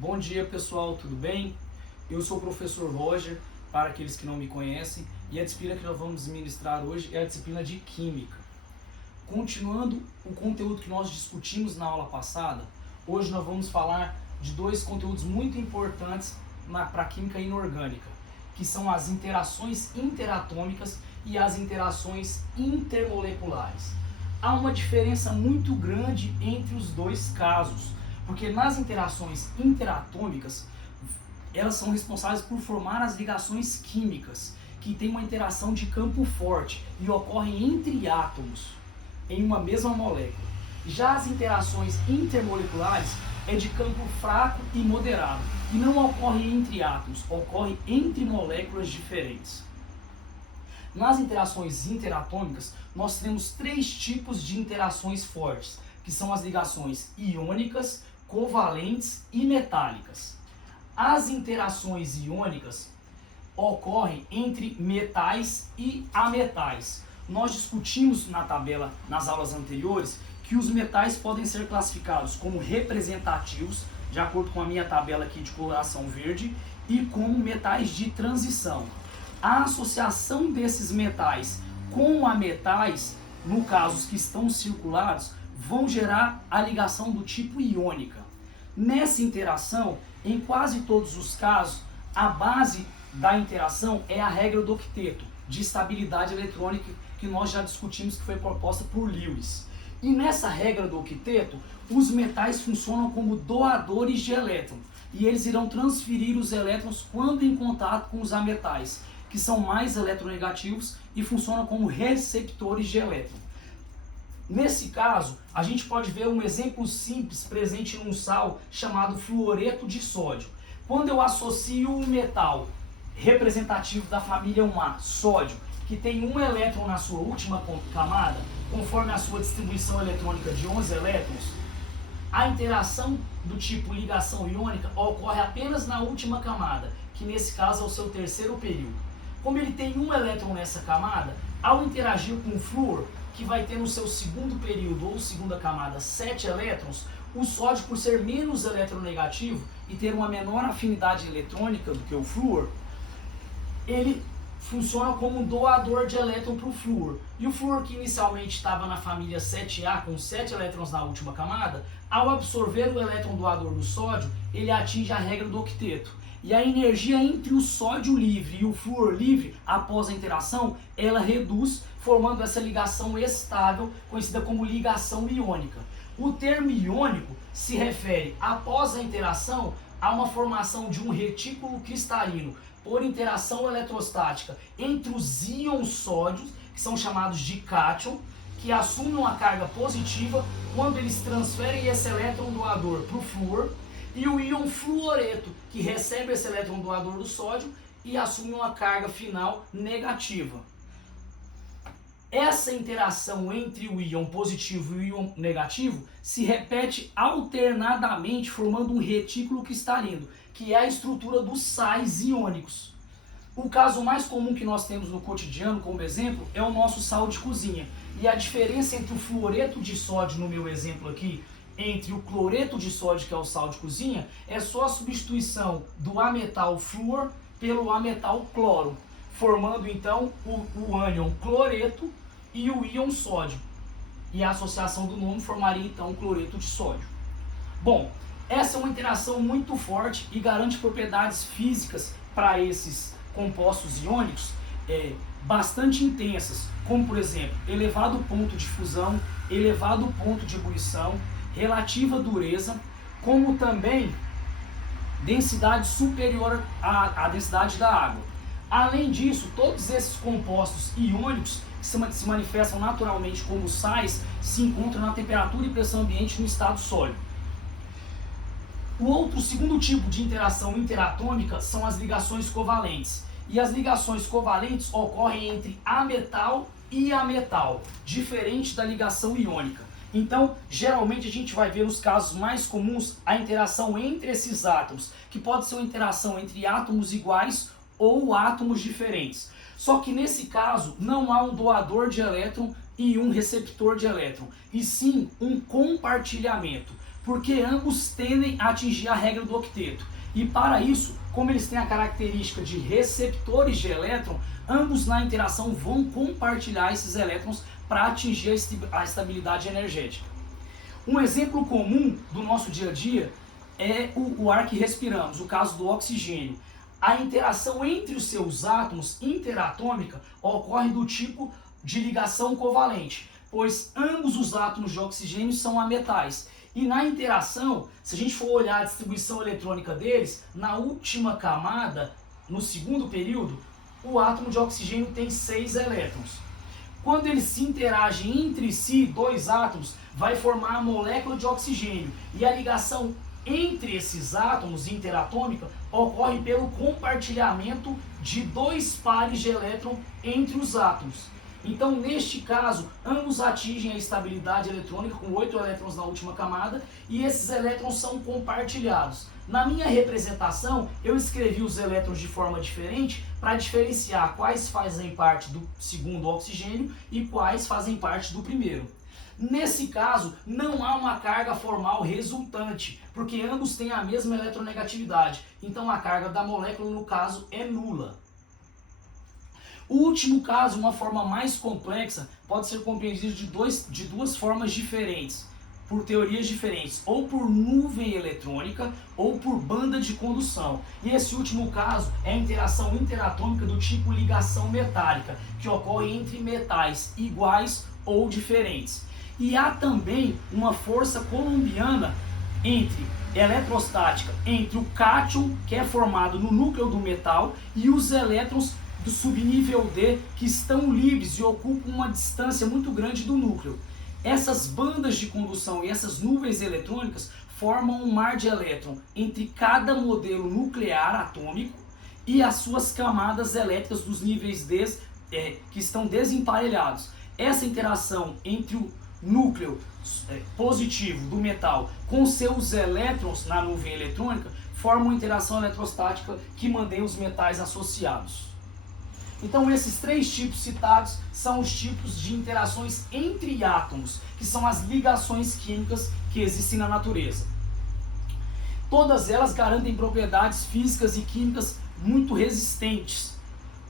Bom dia pessoal, tudo bem? Eu sou o professor Roger, para aqueles que não me conhecem, e a disciplina que nós vamos ministrar hoje é a disciplina de Química. Continuando o conteúdo que nós discutimos na aula passada, hoje nós vamos falar de dois conteúdos muito importantes para a Química inorgânica, que são as interações interatômicas e as interações intermoleculares. Há uma diferença muito grande entre os dois casos, porque nas interações interatômicas, elas são responsáveis por formar as ligações químicas, que têm uma interação de campo forte e ocorrem entre átomos, em uma mesma molécula. Já as interações intermoleculares é de campo fraco e moderado, e não ocorre entre átomos, ocorre entre moléculas diferentes. Nas interações interatômicas, nós temos três tipos de interações fortes, que são as ligações iônicas, covalentes e metálicas. As interações iônicas ocorrem entre metais e ametais. Nós discutimos na tabela, nas aulas anteriores, que os metais podem ser classificados como representativos, de acordo com a minha tabela aqui de coloração verde, e como metais de transição. A associação desses metais com ametais, no caso os que estão circulados, vão gerar a ligação do tipo iônica. Nessa interação, em quase todos os casos, a base da interação é a regra do octeto, de estabilidade eletrônica, que nós já discutimos, que foi proposta por Lewis. E nessa regra do octeto, os metais funcionam como doadores de elétron, e eles irão transferir os elétrons quando em contato com os ametais, que são mais eletronegativos e funcionam como receptores de elétron. Nesse caso, a gente pode ver um exemplo simples presente num sal chamado fluoreto de sódio. Quando eu associo o metal representativo da família 1A, sódio, que tem um elétron na sua última camada, conforme a sua distribuição eletrônica de 11 elétrons, a interação do tipo ligação iônica ocorre apenas na última camada, que nesse caso é o seu terceiro período. Como ele tem um elétron nessa camada, ao interagir com o flúor, que vai ter no seu segundo período ou segunda camada 7 elétrons, o sódio, por ser menos eletronegativo e ter uma menor afinidade eletrônica do que o flúor, ele funciona como um doador de elétron para o flúor. E o flúor, que inicialmente estava na família 7A, com 7 elétrons na última camada, ao absorver o elétron doador do sódio, ele atinge a regra do octeto. E a energia entre o sódio livre e o flúor livre, após a interação, ela reduz, formando essa ligação estável, conhecida como ligação iônica. O termo iônico se refere, após a interação, a uma formação de um retículo cristalino por interação eletrostática entre os íons sódios, que são chamados de cátion, que assumem uma carga positiva quando eles transferem esse elétron doador para o flúor, e o íon fluoreto, que recebe esse elétron doador do sódio e assume uma carga final negativa. Essa interação entre o íon positivo e o íon negativo se repete alternadamente, formando um retículo cristalino, que é a estrutura dos sais iônicos. O caso mais comum que nós temos no cotidiano, como exemplo, é o nosso sal de cozinha. E a diferença entre o fluoreto de sódio, no meu exemplo aqui, entre o cloreto de sódio, que é o sal de cozinha, é só a substituição do ametal flúor pelo ametal cloro, formando então o ânion cloreto e o íon sódio. E a associação do nome formaria então o cloreto de sódio. Bom, essa é uma interação muito forte e garante propriedades físicas para esses compostos iônicos bastante intensas, como por exemplo, elevado ponto de fusão, elevado ponto de ebulição, relativa dureza, como também densidade superior à densidade da água. Além disso, todos esses compostos iônicos que se manifestam naturalmente como sais se encontram na temperatura e pressão ambiente no estado sólido. O segundo tipo de interação interatômica são as ligações covalentes. E as ligações covalentes ocorrem entre ametal e ametal, diferente da ligação iônica. Então, geralmente a gente vai ver nos casos mais comuns a interação entre esses átomos, que pode ser uma interação entre átomos iguais ou átomos diferentes. Só que nesse caso não há um doador de elétron e um receptor de elétron, e sim um compartilhamento. Porque ambos tendem a atingir a regra do octeto. E para isso, como eles têm a característica de receptores de elétron, ambos na interação vão compartilhar esses elétrons para atingir a estabilidade energética. Um exemplo comum do nosso dia a dia é o ar que respiramos, o caso do oxigênio. A interação entre os seus átomos interatômica ocorre do tipo de ligação covalente, pois ambos os átomos de oxigênio são ametais. E na interação, se a gente for olhar a distribuição eletrônica deles, na última camada, no segundo período, o átomo de oxigênio tem 6 elétrons. Quando eles se interagem entre si, dois átomos, vai formar a molécula de oxigênio. E a ligação entre esses átomos interatômica ocorre pelo compartilhamento de 2 pares de elétron entre os átomos. Então, neste caso, ambos atingem a estabilidade eletrônica com 8 elétrons na última camada e esses elétrons são compartilhados. Na minha representação, eu escrevi os elétrons de forma diferente para diferenciar quais fazem parte do segundo oxigênio e quais fazem parte do primeiro. Nesse caso, não há uma carga formal resultante, porque ambos têm a mesma eletronegatividade. Então, a carga da molécula, no caso, é nula. O último caso, uma forma mais complexa, pode ser compreendido de duas formas diferentes, por teorias diferentes, ou por nuvem eletrônica ou por banda de condução. E esse último caso é a interação interatômica do tipo ligação metálica, que ocorre entre metais iguais ou diferentes. E há também uma força coulombiana eletrostática entre o cátion, que é formado no núcleo do metal, e os elétrons do subnível D, que estão livres e ocupam uma distância muito grande do núcleo. Essas bandas de condução e essas nuvens eletrônicas formam um mar de elétron entre cada modelo nuclear atômico e as suas camadas elétricas dos níveis D que estão desemparelhados. Essa interação entre o núcleo positivo do metal com seus elétrons na nuvem eletrônica forma uma interação eletrostática que mantém os metais associados. Então, esses 3 tipos citados são os tipos de interações entre átomos, que são as ligações químicas que existem na natureza. Todas elas garantem propriedades físicas e químicas muito resistentes,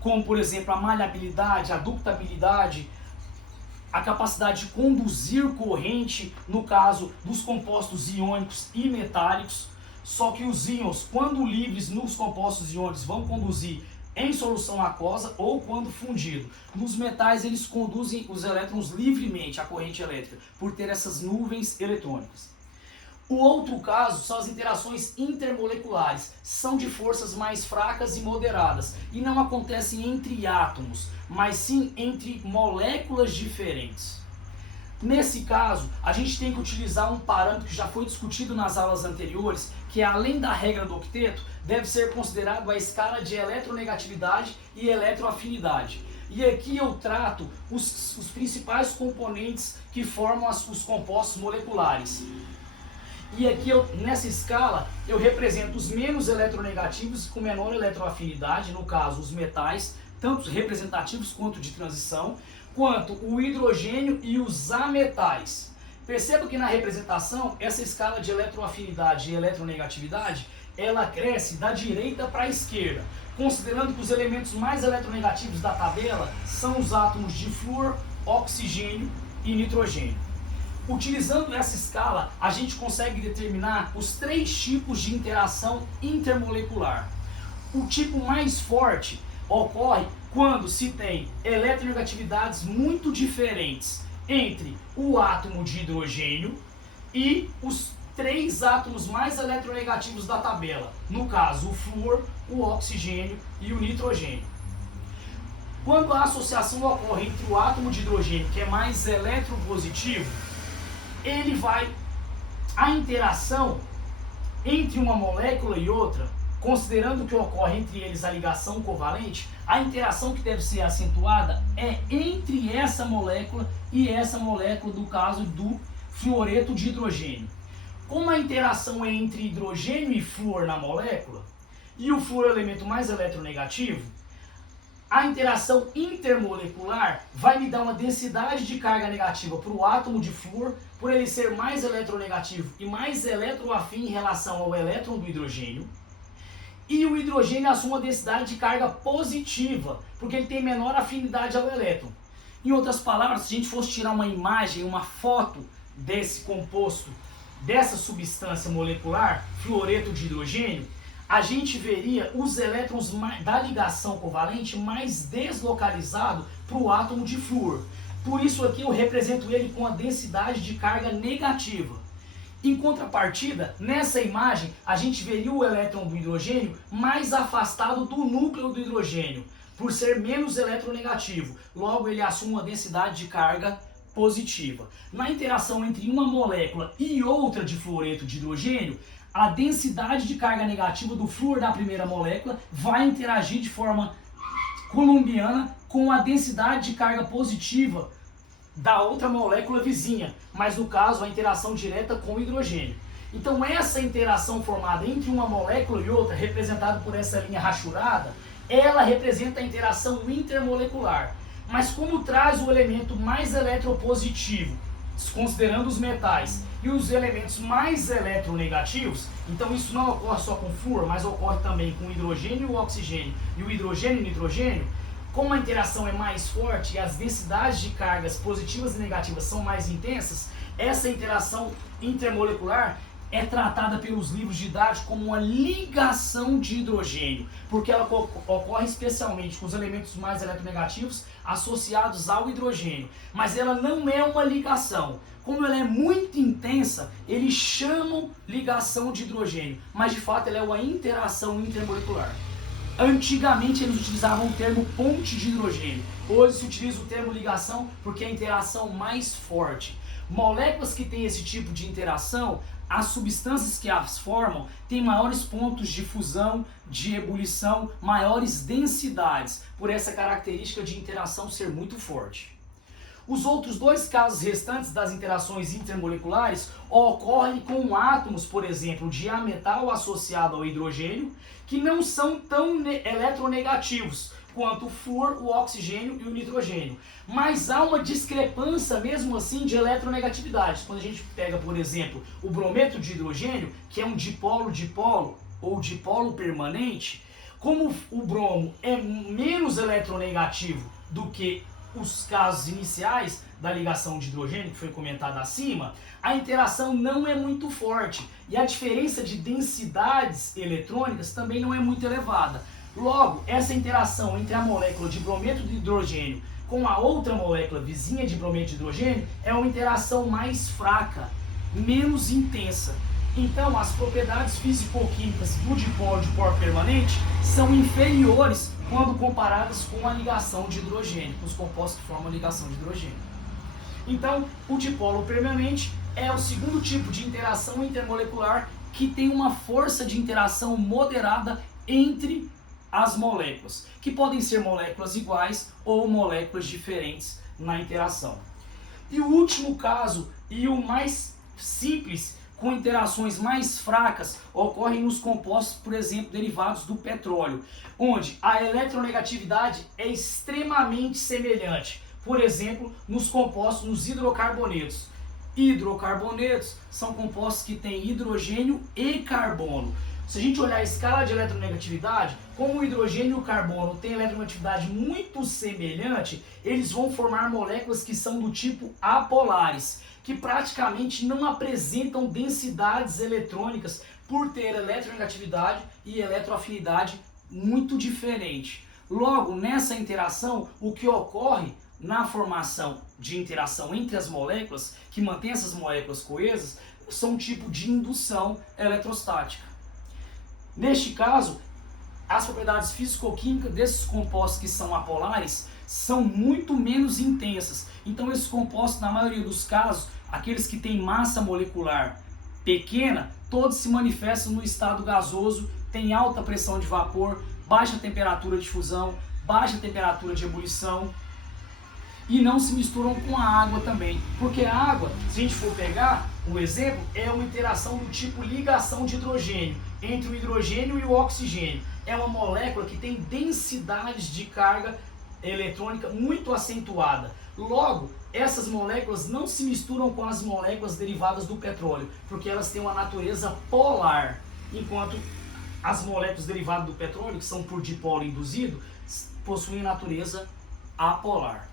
como, por exemplo, a maleabilidade, a ductabilidade, a capacidade de conduzir corrente, no caso dos compostos iônicos e metálicos. Só que os íons, quando livres nos compostos iônicos, vão conduzir em solução aquosa ou quando fundido. Nos metais, eles conduzem os elétrons livremente à corrente elétrica, por ter essas nuvens eletrônicas. O outro caso são as interações intermoleculares. São de forças mais fracas e moderadas e não acontecem entre átomos, mas sim entre moléculas diferentes. Nesse caso, a gente tem que utilizar um parâmetro que já foi discutido nas aulas anteriores, que além da regra do octeto, deve ser considerado a escala de eletronegatividade e eletroafinidade. E aqui eu trato os principais componentes que formam os compostos moleculares. E aqui, nessa escala, eu represento os menos eletronegativos com menor eletroafinidade, no caso os metais, tanto representativos quanto de transição, quanto o hidrogênio e os ametais. Perceba que na representação, essa escala de eletroafinidade e eletronegatividade, ela cresce da direita para a esquerda, considerando que os elementos mais eletronegativos da tabela são os átomos de flúor, oxigênio e nitrogênio. Utilizando essa escala, a gente consegue determinar os 3 tipos de interação intermolecular. O tipo mais forte ocorre quando se tem eletronegatividades muito diferentes entre o átomo de hidrogênio e os 3 átomos mais eletronegativos da tabela, no caso o flúor, o oxigênio e o nitrogênio. Quando a associação ocorre entre o átomo de hidrogênio, que é mais eletropositivo, a interação entre uma molécula e outra, considerando que ocorre entre eles a ligação covalente, a interação que deve ser acentuada é entre essa molécula e essa molécula, do caso do fluoreto de hidrogênio. Como a interação é entre hidrogênio e flúor na molécula, e o flúor é o elemento mais eletronegativo, A interação intermolecular vai me dar uma densidade de carga negativa para o átomo de flúor, por ele ser mais eletronegativo e mais eletroafim em relação ao elétron do hidrogênio. E o hidrogênio assume uma densidade de carga positiva, porque ele tem menor afinidade ao elétron. Em outras palavras, se a gente fosse tirar uma imagem, uma foto desse composto, dessa substância molecular, fluoreto de hidrogênio, a gente veria os elétrons da ligação covalente mais deslocalizados para o átomo de flúor. Por isso aqui eu represento ele com a densidade de carga negativa. Em contrapartida, nessa imagem, a gente veria o elétron do hidrogênio mais afastado do núcleo do hidrogênio, por ser menos eletronegativo. Logo, ele assume uma densidade de carga positiva. Na interação entre uma molécula e outra de fluoreto de hidrogênio, a densidade de carga negativa do flúor da primeira molécula vai interagir de forma colombiana com a densidade de carga positiva da outra molécula vizinha, mas no caso a interação direta com o hidrogênio. Então essa interação formada entre uma molécula e outra, representada por essa linha rachurada, ela representa a interação intermolecular. Mas como traz o elemento mais eletropositivo, considerando os metais, e os elementos mais eletronegativos, então isso não ocorre só com flúor, mas ocorre também com o hidrogênio e o oxigênio, e o hidrogênio e o nitrogênio, como a interação é mais forte e as densidades de cargas positivas e negativas são mais intensas, essa interação intermolecular é tratada pelos livros didáticos como uma ligação de hidrogênio, porque ela ocorre especialmente com os elementos mais eletronegativos associados ao hidrogênio, mas ela não é uma ligação. Como ela é muito intensa, eles chamam ligação de hidrogênio, mas de fato ela é uma interação intermolecular. Antigamente eles utilizavam o termo ponte de hidrogênio, hoje se utiliza o termo ligação porque é a interação mais forte. Moléculas que têm esse tipo de interação, as substâncias que as formam têm maiores pontos de fusão, de ebulição, maiores densidades, por essa característica de interação ser muito forte. Os outros dois casos restantes das interações intermoleculares ocorrem com átomos, por exemplo, de ametal associado ao hidrogênio, que não são tão eletronegativos quanto o flúor, o oxigênio e o nitrogênio. Mas há uma discrepância mesmo assim de eletronegatividades. Quando a gente pega, por exemplo, o brometo de hidrogênio, que é um dipolo-dipolo ou dipolo permanente, como o bromo é menos eletronegativo do que os casos iniciais da ligação de hidrogênio, que foi comentado acima, a interação não é muito forte e a diferença de densidades eletrônicas também não é muito elevada. Logo, essa interação entre a molécula de brometo de hidrogênio com a outra molécula vizinha de brometo de hidrogênio é uma interação mais fraca, menos intensa. Então, as propriedades físico-químicas do dipolo permanente são inferiores quando comparadas com a ligação de hidrogênio, com os compostos que formam a ligação de hidrogênio. Então, o dipolo permanente é o segundo tipo de interação intermolecular que tem uma força de interação moderada entre as moléculas, que podem ser moléculas iguais ou moléculas diferentes na interação. E o último caso, e o mais simples, com interações mais fracas, ocorrem nos compostos, por exemplo, derivados do petróleo, onde a eletronegatividade é extremamente semelhante. Por exemplo, nos compostos, nos hidrocarbonetos. Hidrocarbonetos são compostos que têm hidrogênio e carbono. Se a gente olhar a escala de eletronegatividade, como o hidrogênio e o carbono têm eletronegatividade muito semelhante, eles vão formar moléculas que são do tipo apolares, que praticamente não apresentam densidades eletrônicas por ter eletronegatividade e eletroafinidade muito diferente. Logo, nessa interação, o que ocorre na formação de interação entre as moléculas, que mantém essas moléculas coesas, são um tipo de indução eletrostática. Neste caso, as propriedades físico-químicas desses compostos que são apolares são muito menos intensas. Então esses compostos, na maioria dos casos, aqueles que têm massa molecular pequena, todos se manifestam no estado gasoso, têm alta pressão de vapor, baixa temperatura de fusão, baixa temperatura de ebulição. e não se misturam com a água também, porque a água, se a gente for pegar um exemplo, é uma interação do tipo ligação de hidrogênio entre o hidrogênio e o oxigênio. É uma molécula que tem densidades de carga eletrônica muito acentuada. Logo, essas moléculas não se misturam com as moléculas derivadas do petróleo, porque elas têm uma natureza polar, enquanto as moléculas derivadas do petróleo, que são por dipolo induzido, possuem natureza apolar.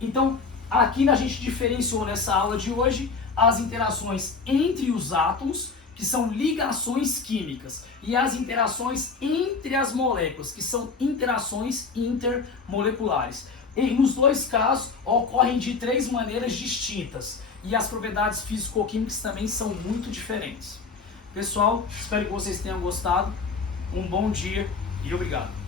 Então, aqui a gente diferenciou nessa aula de hoje as interações entre os átomos, que são ligações químicas, e as interações entre as moléculas, que são interações intermoleculares. E nos dois casos ocorrem de 3 maneiras distintas, e as propriedades físico-químicas também são muito diferentes. Pessoal, espero que vocês tenham gostado. Um bom dia e obrigado.